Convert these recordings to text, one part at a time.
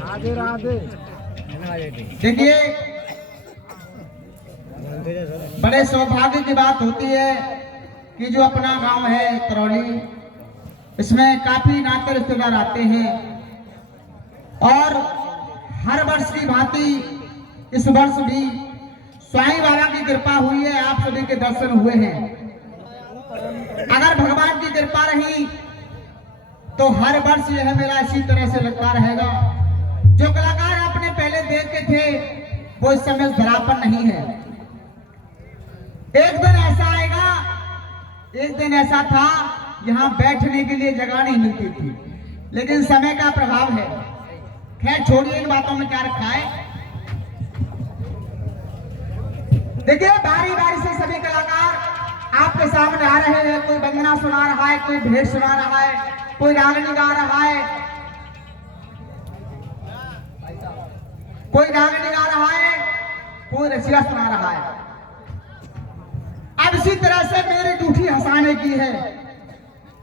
राधे राधे। देखिए, बड़े सौभाग्य की बात होती है कि जो अपना गांव है तरौली, इसमें काफी नाते रिश्तेदार आते हैं और हर वर्ष की भांति इस वर्ष भी स्वामी बाबा की कृपा हुई है, आप सभी के दर्शन हुए हैं। अगर भगवान की कृपा रही तो हर वर्ष यह मेला इसी तरह से लगता रहेगा। जो कलाकार आपने पहले देखे थे वो इस समय धरा पर नहीं है। एक दिन ऐसा आएगा, एक दिन ऐसा था यहाँ बैठने के लिए जगह नहीं मिलती थी, लेकिन समय का प्रभाव है। खैर छोड़िए, इन बातों में क्या रखा है। देखिए, बारी बारी से सभी कलाकार आपके सामने आ रहे हैं। कोई वंदना सुना रहा है, कोई भेंट सुना रहा है, कोई रागनी गा रहा है, कोई रागनी गा रहा है, कोई रसिया सुना रहा है। अब इसी तरह से मेरी ड्यूटी हंसाने की है।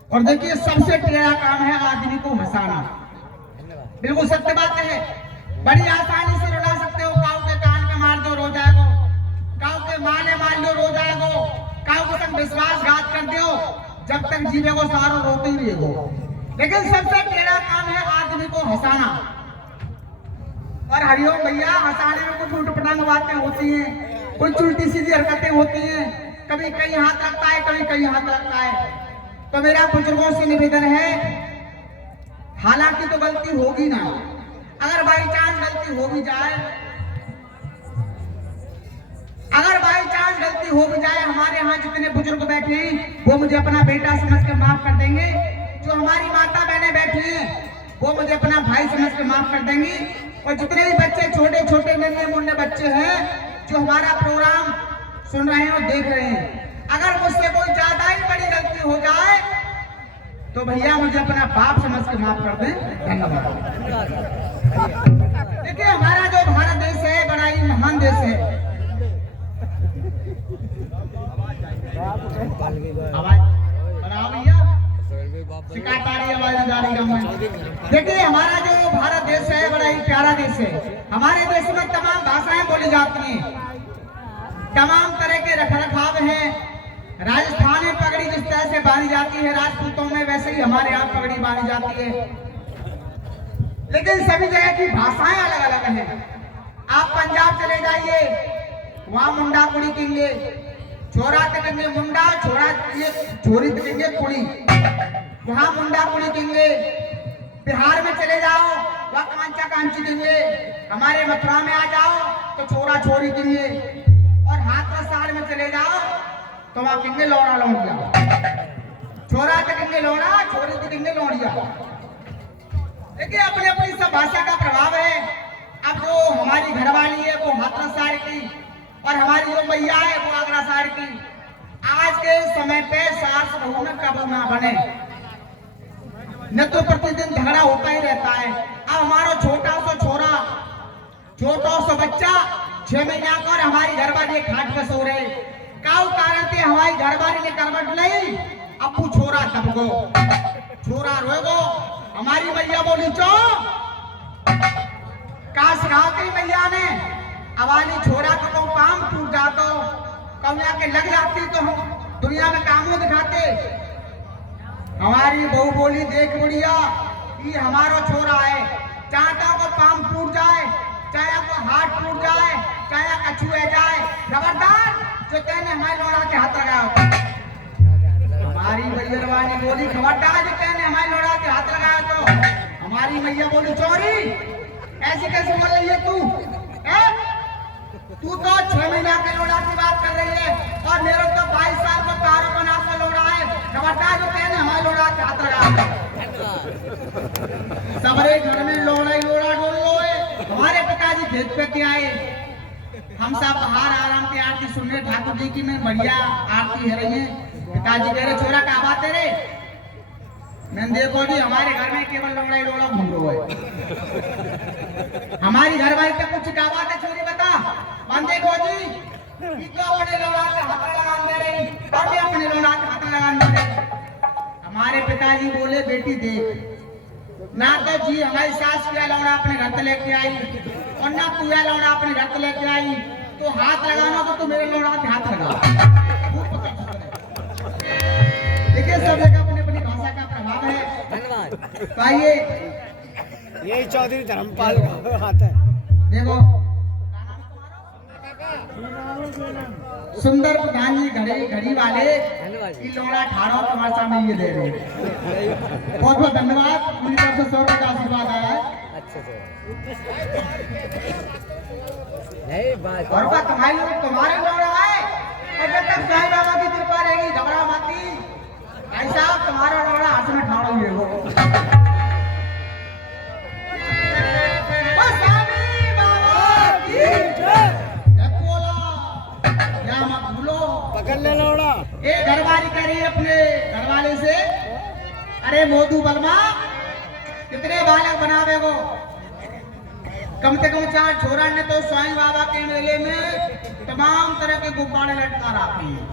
और देखिए, सबसे टेढ़ा काम है आदमी को हंसाना। बिल्कुल सत्य बात है। बड़ी आसानी से रुला सकते हो। काऊ के कान में मार दो, रो जाएगो। काऊ के माने मार लो, रो जाएगो। काऊ को तक विश्वासघात कर दो, जब तक जीवेगो सारो रोते ही रहेगो। लेकिन सबसे टेढ़ा काम है आदमी को हंसाना। और हरिओम भैया, हंसाने में कुछ उठपटांग बातें होती हैं, कुछ उल्टी सीधी हरकतें होती हैं। कभी कहीं हाथ रखता है, कभी कहीं हाथ रखता है। तो मेरा बुजुर्गों से निवेदन है, हालांकि तो गलती होगी ना, अगर बाई चांस गलती हो भी जाए, अगर बाई चांस गलती हो भी जाए, हमारे यहाँ जितने बुजुर्ग बैठे हैं वो मुझे अपना बेटा समझ कर माफ कर देंगे। जो हमारी माता बहनें बैठी हैं वो मुझे अपना भाई समझ कर माफ कर देंगी। और जितने भी बच्चे छोटे छोटे नन्हे मुन्ने बच्चे हैं जो हमारा प्रोग्राम सुन रहे हैं और देख रहे हैं, अगर मुझसे कोई ज्यादा ही बड़ी गलती हो जाए तो भैया मुझे अपना बाप समझ के माफ कर दें। धन्यवाद। देखिए, हमारा जो भारत देश है बड़ा ही महान देश है। आवाज बनाओ भैया, शिकायत आ रही है, आवाज जा रही है। देखिए, हमारा जो भारत देश है बड़ा ही प्यारा देश है। हमारे देश में तमाम भाषाएं बोली जाती हैं, तमाम तरह के रखरखाव हैं। राजस्थान में पगड़ी जिस तरह से बांधी जाती है राजपूतों में, वैसे ही हमारे यहाँ पगड़ी बांधी जाती है। लेकिन सभी जगह की भाषाएं अलग अलग हैं। आप पंजाब चले जाइए, वहाँ मुंडा कुड़ी कहेंगे, छोरा कहेंगे मुंडा, छोरा छोरी कहेंगे कुड़ी, वहाँ मुंडा कुड़ी कहेंगे। बिहार में चले जाओ, वहाँ कांचा कांची कहेंगे। हमारे मथुरा में आ जाओ तो छोरा छोरी कहेंगे। और हाथरस शहर में चले जाओ तो वहाँ कहेंगे लौड़ा लौड़िया। छोरा कहेंगे लौड़ा, छोरी कहेंगे लौड़िया। देखिए, अपनी अपनी सब भाषा का प्रभाव है। अब जो हमारी घरवाली है वो हाथरस शहर की, और हमारी जो मैया है वो आगरा शहर की। आज के समय पे सास बहू में कब ना बने, न तो प्रतिदिन झगड़ा होता ही रहता है। अब हमारा छोटा सा छोरा, छोटा सा बच्चा 6 महीना का, और हमारी घरवाली खाट पे सो रहे। काऊ कारण थे हमारी घरवाली ने करवट नहीं, अबू छोरा दबगो, छोरा रोएगो। हमारी मैया बोली चो का सिखाती मैया ने, अवाली छोरा को काम टूट जातो, कौया के लग जाती तो हम दुनिया में कामों दिखाते। हमारी बहू बोली, देख बुढ़िया, ये हमारा छोरा है, चाहता को पाम टूट जाए, चाहे को हाथ टूट जाए, चाहे कछू है जाए, खबरदार जो कहने हमारे लौड़ा के हाथ लगाया। हमारी मैयरवानी बोली, खबरदार जो कहने हमारे लौड़ा के हाथ लगाया। तो हमारी मैया बोली, चोरी ऐसे कैसे बोल रही है तू? तू तो 6 महीना के लौड़ा की बात कर रही है, और मेरे तो 22 साल को कारो बना कर लौड़ा है। खबरदार जो कहने हमारे लौड़ा के हाथ लगाया। सबरे घर में लौड़ा ही लौड़ा डोल लो है। हमारे पिताजी खेत पे के आए, हम सब बाहर आराम की आरती सुनने ठाकुर जी की में बढ़िया आरती है रही है। पिताजी कह रहे, छोरा क्या बात है रे? मैंने देखो जी, हमारे घर में केवल लौड़ा ही लौड़ा घूम रहा है। हमारी घरवाली तक कुछ क्या बात है छोरी बता। मन देखो जी, अपने लौड़ा के हाथ लगान दे रही, और भी अपने लौड़ा के हाथ लगान दे रही। हमारे पिताजी बोले, बेटी देख, ना तो जी हमारी सास किया लौड़ा अपने घर से लेके आई और ना कुया लौड़ा अपने घर से लेके आई, तो हाथ लगाना तो मेरे लौड़ा के हाथ लगा। देखिए सब जगह अपनी अपनी भाषा का प्रभाव है। धन्यवाद। तो आइए यही चौधरी धर्मपाल का हाथ है। देखो सुंदर प्रधान जी घड़ी वाले की लोड़ा ठाड़ो तुम्हारे सामने ये दे रहे हैं। बहुत बहुत धन्यवाद। उनकी तरफ से 100 रुपये का आशीर्वाद आया है। अच्छा सर और बात तुम्हारे लोड़ा है और जब तक साईं बाबा की कृपा रहेगी घबरा मत। भाई साहब तुम्हारा लोड़ा हाथ में ठाड़ो ये हो। पकड़ ले लौड़ा। एक घरवाली कह रही अपने घरवाले से, अरे मोदू बलमा कितने बालक बनावे वो, कम से कम 4 छोरा ने तो साईं बाबा के मेले में तमाम तरह के गुब्बारे लटका रखी है।